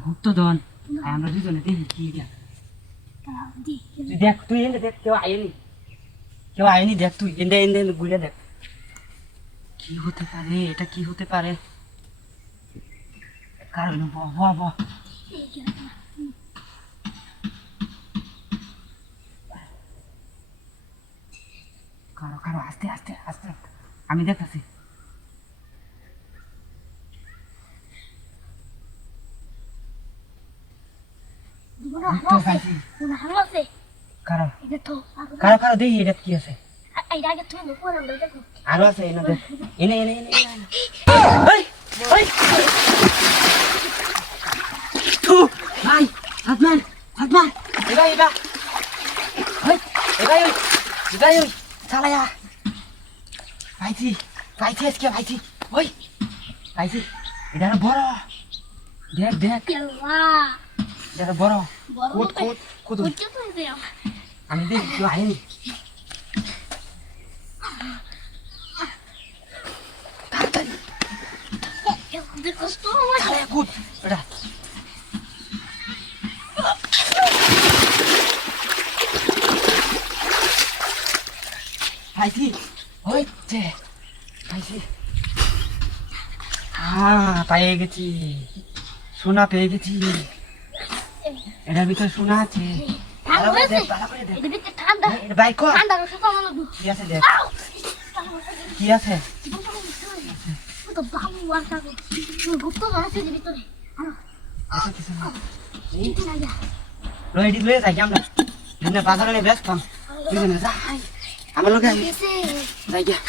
ভক্ত দন আমরা দুজনে দেখি কি দেখ তুই এনে দেখ কেউ আয়নি কেউ আয়নি দেখ তুই এনে এনে ঘুরে দেখ কি হতে পারে? এটা কি হতে পারে? কারণ ব ব ব কারও কারও আস্তে আস্তে আস্তে আমি দেখতেছি কারও কারও দেখি এটা কি আছে আরও আছে এনে এনে এনে এনে হাতমান হাতমান এবা এবা এই, এবা ওই এবা ওই চালায়া পাইছি পাইছি আজকে পাইছি ওই পাইছি এটা বড় দেখ দেখ এটা বড় কুদ কুদ কুদ আমি দেখি আইনি তাড়াতাড়ি কুদ এটা পাইছি হচ্ছে পাইছি হ্যাঁ পেয়ে গেছি সোনা পেয়ে গেছি এটার ভিতরে সোনা আছে কি আছে দেখ আছে তো বাবু আর কাকু গুপ্ত আছে যে ভিতরে আছে কিছু না চিন্তা না যা রোহিত লয়ে যাই আমরা বাজারে ব্যস্ত দুজনে যাই আমার লোকে যাই গিয়া